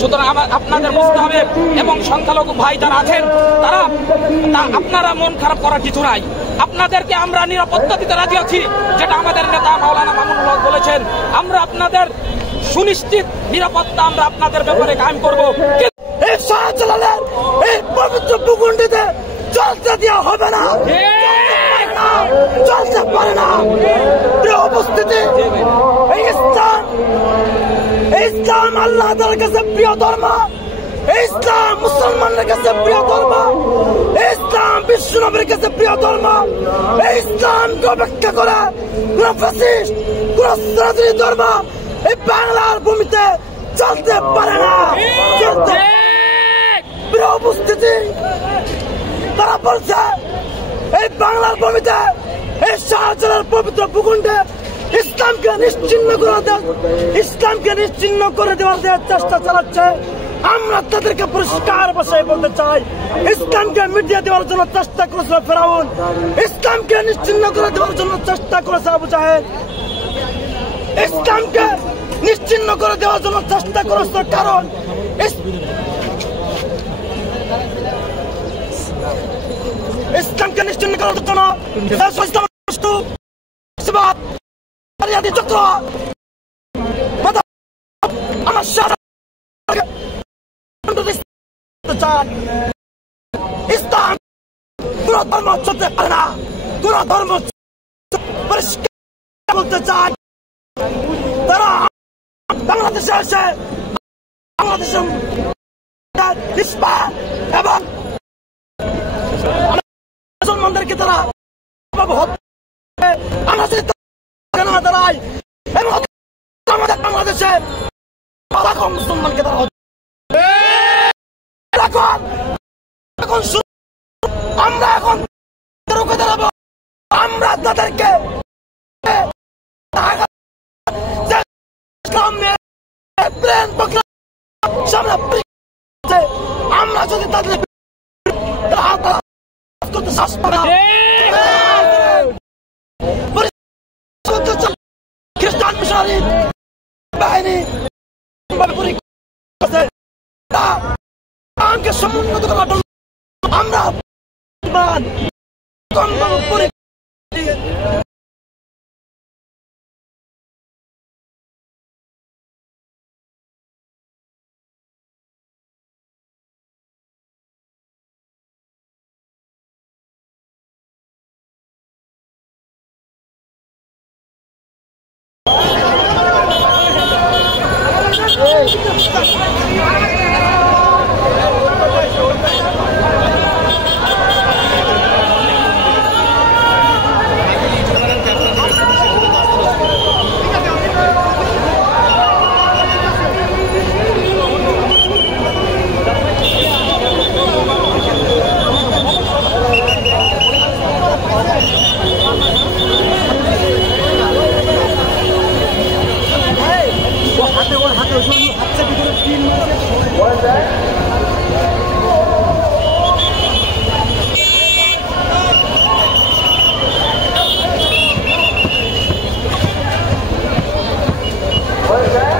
সুতরাং আপনাদের বুঝতে হবে এবং সংখ্যালঘু ভাই যারা আছেন তারা আপনারা মন খারাপ করার কিছু নাই। আপনাদেরকে আমরা নিরাপত্তা দিতে রাজি আছি, যেটা আমাদের নেতা মাওলানা মামুনুল হক বলেছেন। আমরা আপনাদের সুনিশ্চিত নিরাপত্তা আমরা আপনাদের ব্যাপারে কায়েম করবো। এই শাহজালালের এই পবিত্র ভূখণ্ডে চলতে দেওয়া হবে না, চলতে পারে না। উপস্থিতি ইসলাম আল্লাহ তাআলার কাছে প্রিয় ধর্ম, ইসলাম মুসলমানদের কাছে প্রিয় ধর্ম, ইসলাম বিশ্ব নবীর কাছে প্রিয় ধর্ম। ইসলামকে অপেক্ষা করে কোন ফ্যাসিস্ট, কোন সনাতনী ধর্ম এই বাংলার ভূমিতে চলতে পারে না। প্রিয় উপস্থিতি, তারা বলছে এই বাংলার ভূমিতে এই শাহজালাল পবিত্র ভূখণ্ডে ইসলামকে নিশ্চিহ্ন করে দেওয়ার চেষ্টা চালাচ্ছে। আমরা তাদেরকে পরিষ্কার ভাষায় বলতে চাই, ইসলামকে মিটিয়ে দেওয়ার জন্য চেষ্টা করেছিল ফেরাউন, ইসলামকে নিশ্চিহ্ন করে দেওয়ার জন্য চেষ্টা করেছে আবু জাহেল, ইসলামকে নিশ্চিহ্ন করে দেওয়ার জন্য চেষ্টা করেছে। কারণ ইসলামকে নিশ্চিহ্ন করার জন্য চক্র আমার ইসলাম কোন ধর্ম চলতে পারে না, কোন ধর্ম পরিষ্কার বলতে চায়। তারা বাংলাদেশে এসে বাংলাদেশের এবং মুসলমানদেরকে তারা দাঁড়ায় এবং আমাদের বাংলাদেশে মুসলমানকে তারা আমরা এখন রুখে দাঁড়াবো। আমরা তাদেরকে আমরা যদি তাদের খ্রিস্টান মিশনারি বাহিনী সমুন্নত করার জন্য আমরা What is that?